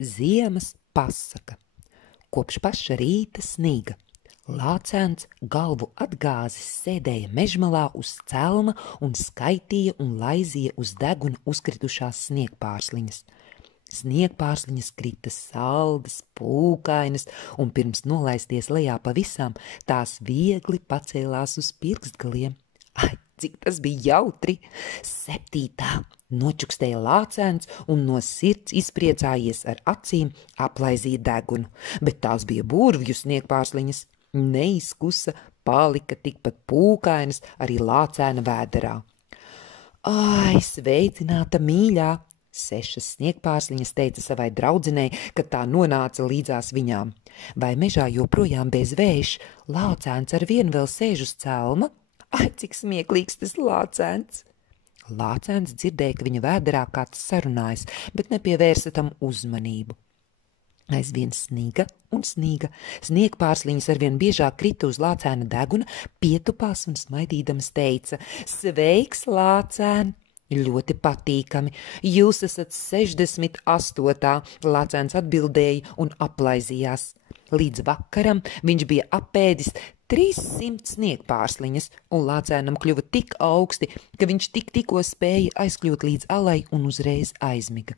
Ziemas pasaka. Kopš paša rīta sniga. Lācēns galvu atgāzis sēdēja mežmalā uz celma un skaitīja un laizīja uz deguna uzkritušās sniegpārsliņas. Sniegpārsliņas krita saldas, pūkainas, un pirms nolaisties lejā pavisam, tās viegli pacēlās uz pirkstgaliem. Ai, cik tas bija jautri! 7. Nočukstēja Lācēns un no sirds izpriecājies ar acīm aplaizīja degunu, bet tās bija burvju sniegpārsliņas. Neizkusa, palika tikpat pūkainas arī Lācēna vēderā. Ai, sveicināta mīļā! 6 sniegpārsliņas teica savai draudzenei, kad tā nonāca līdzās viņām. Vai mežā joprojām bez vējš, Lācēns ar vienu vēl sēž uz celma? Ai, cik smieklīgs tas Lācēns! Lācēns dzirdēja, ka viņa vēderā kāds sarunājas, bet nepievērsa tam uzmanību. Aizvien sniga un sniga. Sniegpārsliņas arvien biežāk krita uz Lācēna deguna, pietupās un smaidīdamas teica: Sveiks, Lācēn! Ļoti patīkami. Jūs esat 68. Lācēns atbildēja un aplaizījās. Līdz vakaram viņš bija apēdis 300 sniegpārsliņas, un Lācēnam kļuva tik augsti, ka viņš tikko spēja aizkļūt līdz alai un uzreiz aizmiga.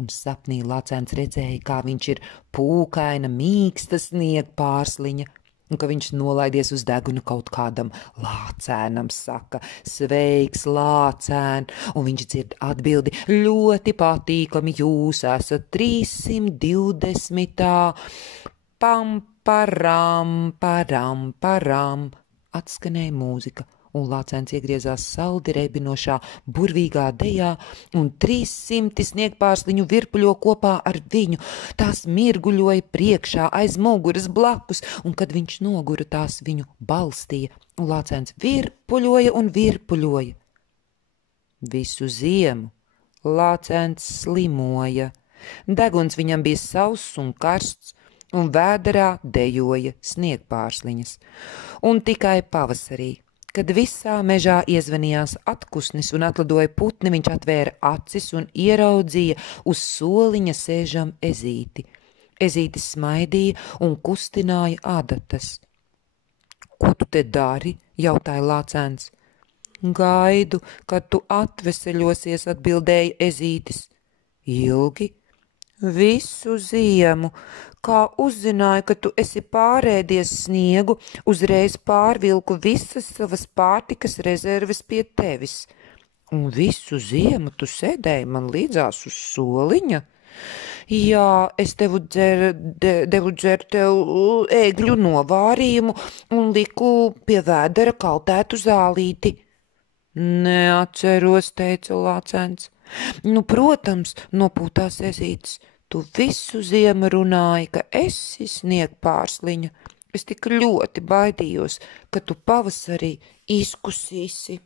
Un sapnī Lācēns redzēja, kā viņš ir pūkaina, mīksta sniegpārsliņa, un ka viņš nolaidies uz deguna kaut kādam Lācēnam saka: Sveiks, Lācēn! Un viņš dzird atbildi: ļoti patīkami, jūs esat 320. Pam, param, param, param. Atskanēja mūzika, un Lācēns iegriezās saldi rebinošā, burvīgā dejā, un 300 sniegpārsliņu virpuļo kopā ar viņu. Tās mirguļoja priekšā, aiz muguras, blakus, un kad viņš nogura, tās viņu balstīja, un Lācēns virpuļoja un virpuļoja. Visu ziemu Lācēns slimoja. Deguns viņam bija sauss un karsts, un vēderā dejoja sniegpārsliņas. Un tikai pavasarī, kad visā mežā iezvanījās atkusnis un atlidoja putni, viņš atvēra acis un ieraudzīja uz soliņa sēžam ezīti. Ezītis smaidīja un kustināja adatas. Ko tu te dari? Jautāja Lācēns. Gaidu, kad tu atveseļosies, atbildēja ezītis. Ilgi? Visu ziemu. Kā uzzināju, ka tu esi pārēdies sniegu, uzreiz pārvilku visas savas pārtikas rezerves pie tevis. Un visu ziemu tu sēdēji man līdzās uz soliņa? Jā, es devu dzert tev ēgļu novārījumu un liku pie vēdera kaltētu zālīti. Neatceros, teica Lācēns. Nu, protams, nopūtās ezītis. Tu visu ziemu runāji, ka esi sniegpārsliņa. Es tik ļoti baidījos, ka tu pavasarī izkusīsi.